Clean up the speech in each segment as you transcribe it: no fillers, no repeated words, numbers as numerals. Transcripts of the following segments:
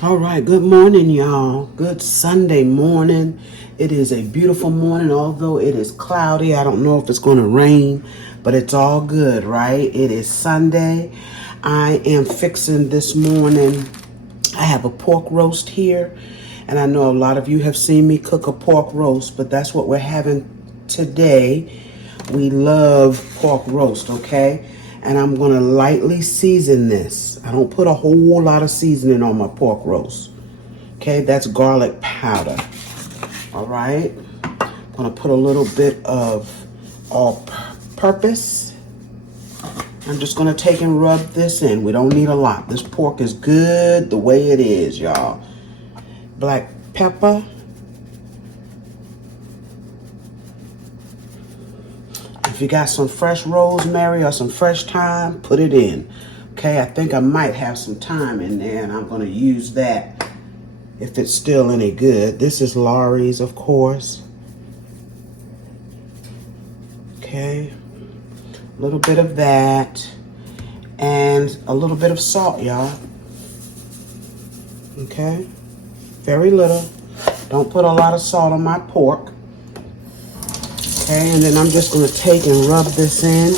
All right, good morning, y'all. Good Sunday morning. It is a beautiful morning, although it is cloudy. I don't know if it's going to rain, but it's all good, right? It is Sunday. I am fixing this morning. I have a pork roast here, and I know a lot of you have seen me cook a pork roast, but that's what we're having today. We love pork roast, okay? And I'm going to lightly season this. I don't put a whole lot of seasoning on my pork roast. Okay, that's garlic powder. All right. I'm going to put a little bit of all-purpose. I'm just going to take and rub this in. We don't need a lot. This pork is good the way it is, y'all. Black pepper. If you got some fresh rosemary or some fresh thyme, put it in. Okay, I think I might have some thyme in there, and I'm going to use that if it's still any good. This is Laurie's, of course. Okay, a little bit of that, and a little bit of salt, y'all. Okay, very little. Don't put a lot of salt on my pork. Okay, and then I'm just going to take and rub this in.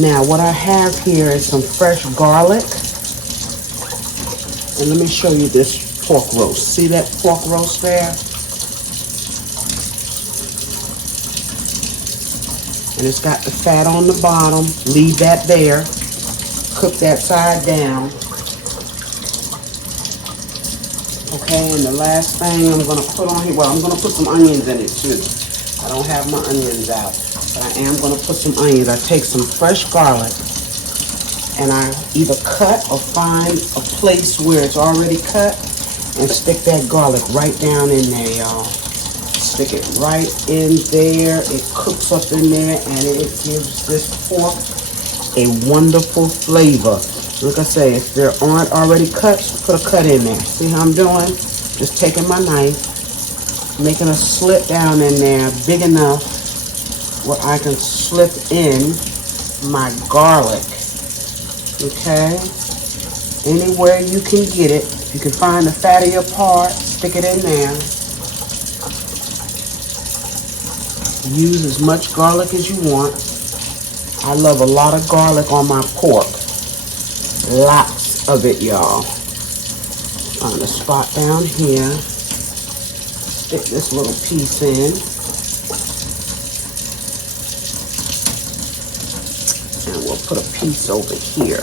Now, what I have here is some fresh garlic. And let me show you this pork roast. See that pork roast there? And it's got the fat on the bottom. Leave that there. Cook that side down. Okay, and the last thing I'm going to put on here, well, I'm going to put some onions in it too. I don't have my onions out, but I am going to put some onions. I take some fresh garlic, and I either cut or find a place where it's already cut and stick that garlic right down in there, y'all. Stick it right in there. It cooks up in there, and it gives this pork a wonderful flavor. Like I say, if there aren't already cuts, put a cut in there. See how I'm doing? Just taking my knife, making a slit down in there big enough where I can slip in my garlic. Okay? Anywhere you can get it. If you can find the fattier part, stick it in there. Use as much garlic as you want. I love a lot of garlic on my pork. Lots of it, y'all. On the spot down here. Stick this little piece in. And we'll put a piece over here.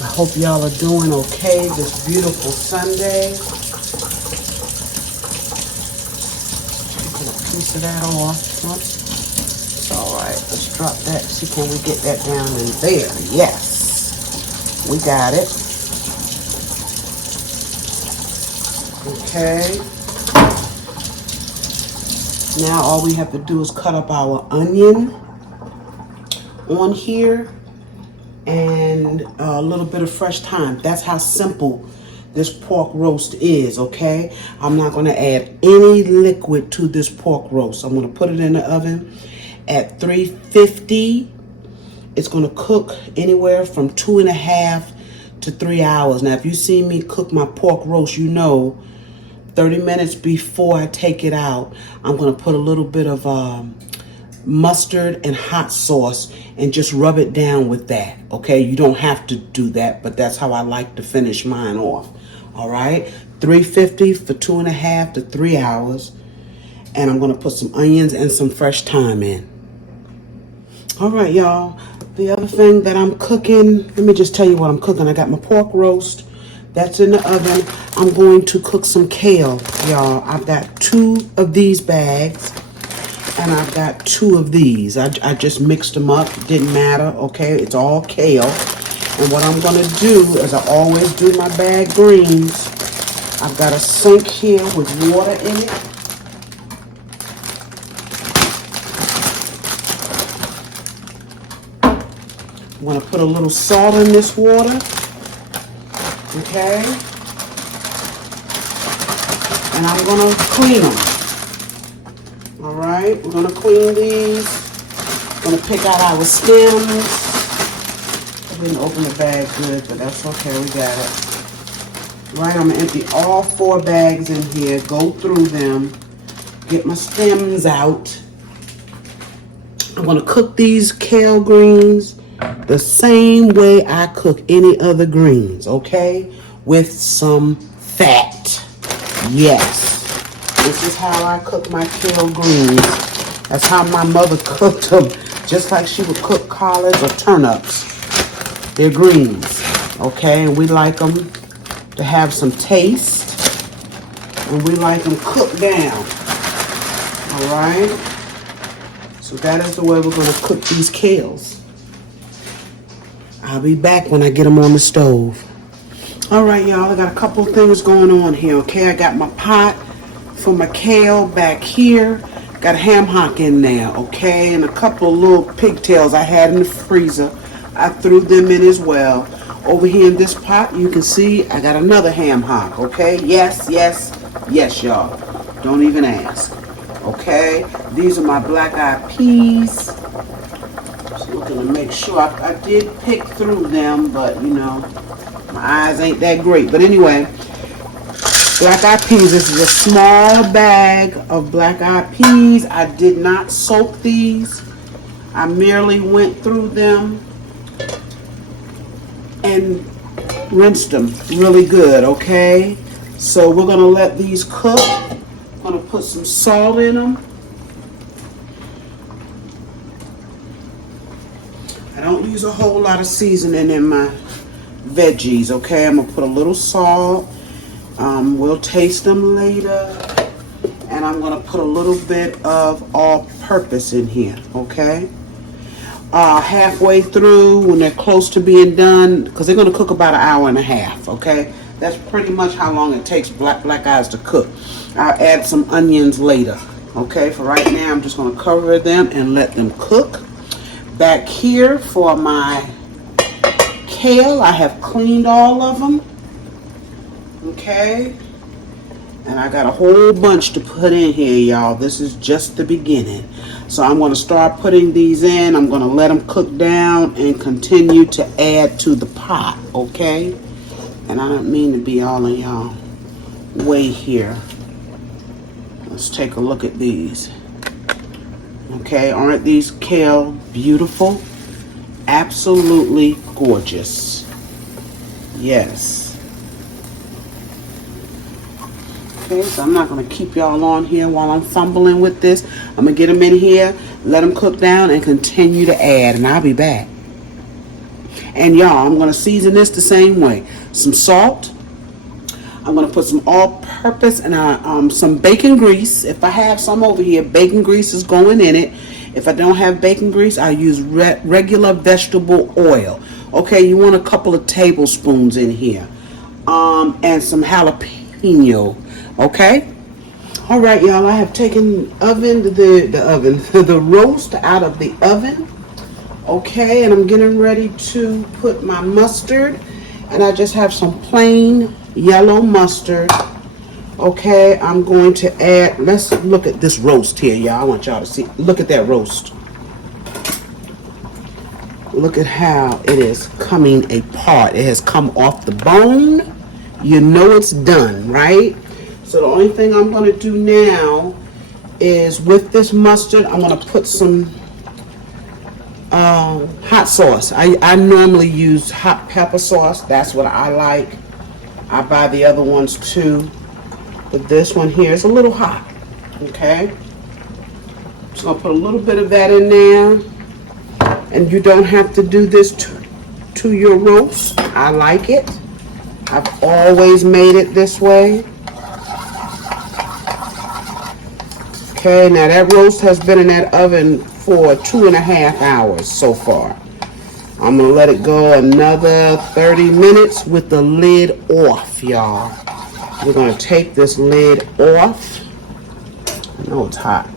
I hope y'all are doing okay this beautiful Sunday. Get a piece of that off. It's all right. Let's drop that. See, can we get that down in there? Yes. We got it. Okay. Now all we have to do is cut up our onion on here and a little bit of fresh thyme. That's how simple this pork roast is, okay? I'm not going to add any liquid to this pork roast. I'm going to put it in the oven at 350. It's going to cook anywhere from 2.5 to 3 hours. Now, if you see me cook my pork roast, you know 30 minutes before I take it out, I'm going to put a little bit of mustard and hot sauce and just rub it down with that, okay? You don't have to do that, but that's how I like to finish mine off, all right? 350 for 2.5 to 3 hours, and I'm going to put some onions and some fresh thyme in. All right, y'all. The other thing that I'm cooking, let me just tell you what I'm cooking. I got my pork roast. That's in the oven. I'm going to cook some kale, y'all. I've got 2 of these bags, and I've got 2 of these. I just mixed them up. It didn't matter, okay? It's all kale. And what I'm going to do, as I always do my bag greens, I've got a sink here with water in it. I'm going to put a little salt in this water. Okay, and I'm going to clean them. All right, we're going to clean these. Going to pick out our stems. Didn't open the bag good, but that's okay, we got it. Right, I'm gonna empty all 4 bags in here, go through them, get my stems out. I'm gonna cook these kale greens the same way I cook any other greens, okay? With some fat. Yes. This is how I cook my kale greens. That's how my mother cooked them, just like she would cook collards or turnips. They're greens, okay? And we like them to have some taste, and we like them cooked down. All right, so that is the way we're going to cook these kales. I'll be back when I get them on the stove. All right, y'all, I got a couple things going on here. Okay, I got my pot for my kale back here. Got a ham hock in there, okay, and a couple of little pigtails I had in the freezer. I threw them in as well. Over here in this pot, you can see I got another ham hock, okay? Yes, y'all. Don't even ask, okay? These are my black-eyed peas. Just looking to make sure. I did pick through them, but, you know, my eyes ain't that great. But anyway, black-eyed peas. This is a small bag of black-eyed peas. I did not soak these. I merely went through them and rinsed them really good, okay? So we're gonna let these cook. I'm gonna put some salt in them. I don't use a whole lot of seasoning in my veggies, okay? I'm gonna put a little salt. We'll taste them later. And I'm gonna put a little bit of all-purpose in here, okay? Halfway through, when they're close to being done, because they're going to cook about 1.5 hours, okay? That's pretty much how long it takes black eyes to cook. I'll add some onions later, okay? For right now, I'm just going to cover them and let them cook. Back here for my kale, I have cleaned all of them, okay? And I got a whole bunch to put in here, y'all. This is just the beginning. So I'm going to start putting these in. I'm going to let them cook down and continue to add to the pot, okay? And I don't mean to be all in y'all way here. Let's take a look at these. Okay, aren't these kale beautiful? Absolutely gorgeous. Yes. Okay, so I'm not going to keep y'all on here while I'm fumbling with this. I'm going to get them in here, let them cook down, and continue to add, and I'll be back. And y'all, I'm going to season this the same way. Some salt. I'm going to put some all-purpose and some bacon grease. If I have some over here, bacon grease is going in it. If I don't have bacon grease, I use regular vegetable oil. Okay, you want a couple of tablespoons in here. And some jalapeno. Okay, all right, y'all. I have taken the roast out of the oven. Okay, and I'm getting ready to put my mustard, and I just have some plain yellow mustard. Okay, I'm going to add. Let's look at this roast here, y'all. I want y'all to see. Look at that roast. Look at how it is coming apart. It has come off the bone. You know it's done, right? So the only thing I'm going to do now is with this mustard, I'm going to put some hot sauce. I normally use hot pepper sauce. That's what I like. I buy the other ones too. But this one here is a little hot. Okay. Just going to put a little bit of that in there. And you don't have to do this to your roast. I like it. I've always made it this way. Okay, now that roast has been in that oven for 2.5 hours so far. I'm going to let it go another 30 minutes with the lid off, y'all. We're going to take this lid off. I know it's hot.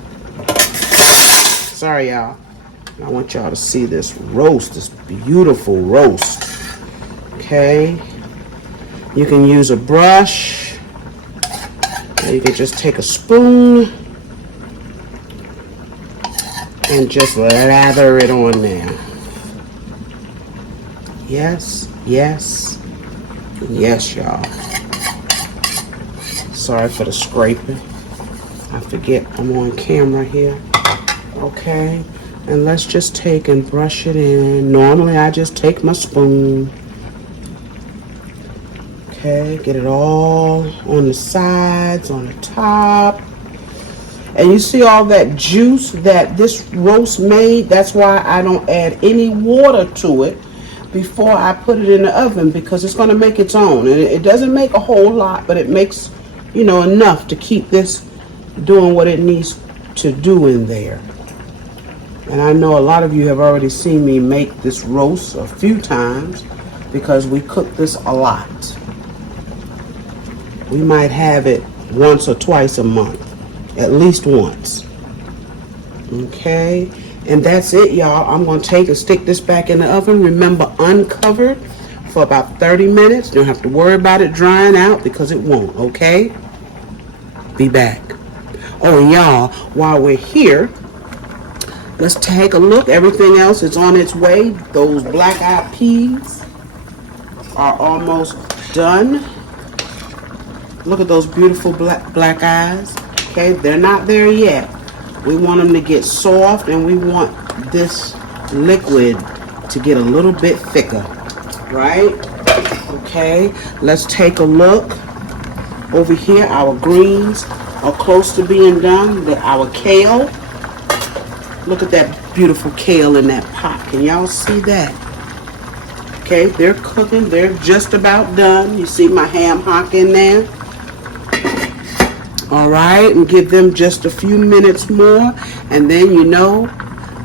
Sorry, y'all. I want y'all to see this roast, this beautiful roast. Okay. You can use a brush. Or you can just take a spoon and just lather it on there. Yes, yes, yes, y'all. Sorry for the scraping. I forget I'm on camera here. Okay, and let's just take and brush it in. Normally I just take my spoon. Okay, get it all on the sides, on the top. And you see all that juice that this roast made? That's why I don't add any water to it before I put it in the oven, because it's going to make its own. And it doesn't make a whole lot, but it makes, you know, enough to keep this doing what it needs to do in there. And I know a lot of you have already seen me make this roast a few times because we cook this a lot. We might have it once or twice a month. At least once. Okay, and that's it, y'all. I'm going to take and stick this back in the oven. Remember, uncovered for about 30 minutes. You don't have to worry about it drying out because it won't, okay? Be back. Oh, and y'all, while we're here, let's take a look. Everything else is on its way. Those black-eyed peas are almost done. Look at those beautiful black eyes. Okay, they're not there yet. We want them to get soft, and we want this liquid to get a little bit thicker, right? Okay, let's take a look over here. Our greens are close to being done. Our kale. Look at that beautiful kale in that pot. Can y'all see that? Okay, they're cooking. They're just about done. You see my ham hock in there? All right, and give them just a few minutes more, and then you know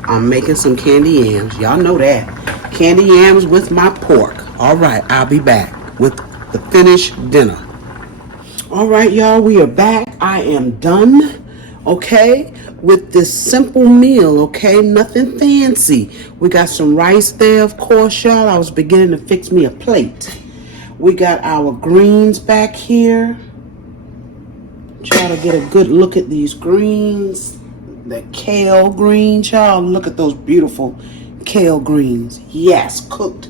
I'm making some candy yams. Y'all know that. Candy yams with my pork. All right, I'll be back with the finished dinner. All right, y'all, we are back. I am done, okay, with this simple meal, okay? Nothing fancy. We got some rice there, of course, y'all. I was beginning to fix me a plate. We got our greens back here. Try to get a good look at these greens. The kale greens, y'all. Look at those beautiful kale greens. Yes, cooked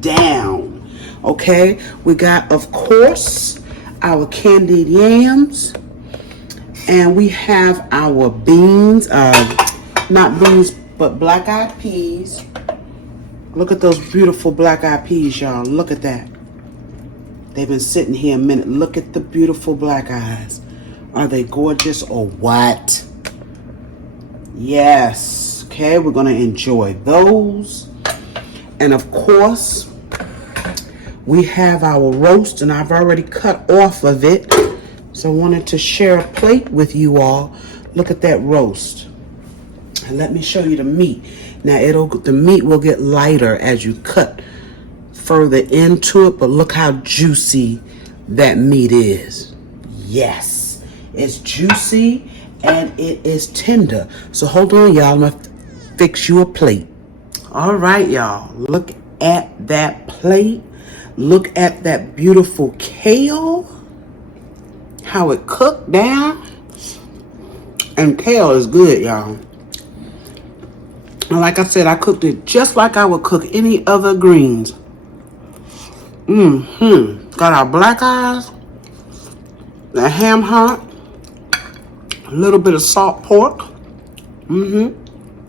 down. Okay, we got, of course, our candied yams. And we have our beans, not beans, but black-eyed peas. Look at those beautiful black-eyed peas, y'all. Look at that. They've been sitting here a minute. Look at the beautiful black eyes. Are they gorgeous or what? Yes. Okay, we're going to enjoy those. And of course, we have our roast, and I've already cut off of it. So I wanted to share a plate with you all. Look at that roast. And let me show you the meat. Now the meat will get lighter as you cut further into it, but look how juicy that meat is. Yes. It's juicy and it is tender. So hold on, y'all. I'm going to fix you a plate. All right, y'all. Look at that plate. Look at that beautiful kale. How it cooked down. And kale is good, y'all. And like I said, I cooked it just like I would cook any other greens. Got our black eyes. The ham hock. A little bit of salt pork.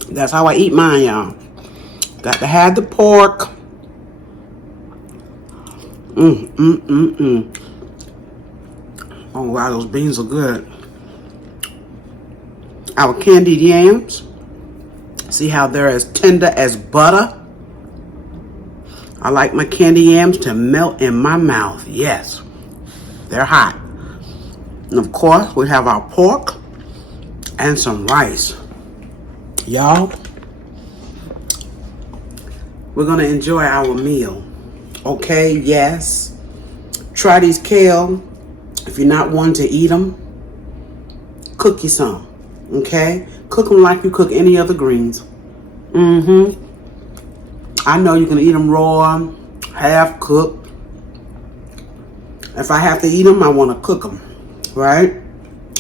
That's how I eat mine, y'all. Got to have the pork. Oh, wow, those beans are good. Our candied yams. See how they're as tender as butter? I like my candy yams to melt in my mouth. Yes, they're hot. And of course, we have our pork and some rice. Y'all, we're going to enjoy our meal. Okay, yes. Try these kale. If you're not one to eat them, cook you some. Okay? Cook them like you cook any other greens. I know you can eat them raw, half cooked. If I have to eat them, I want to cook them. Right?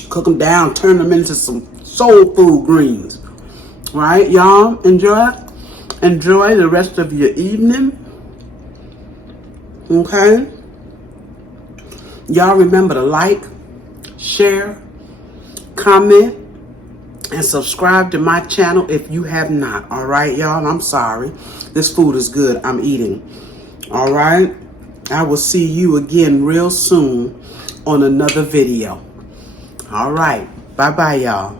Cook them down, turn them into some soul food greens. Right, y'all? Enjoy the rest of your evening. Okay? Y'all remember to like, share, comment, and subscribe to my channel if you have not. All right, y'all? I'm sorry. This food is good. I'm eating. All right? I will see you again real soon on another video. All right. Bye-bye, y'all.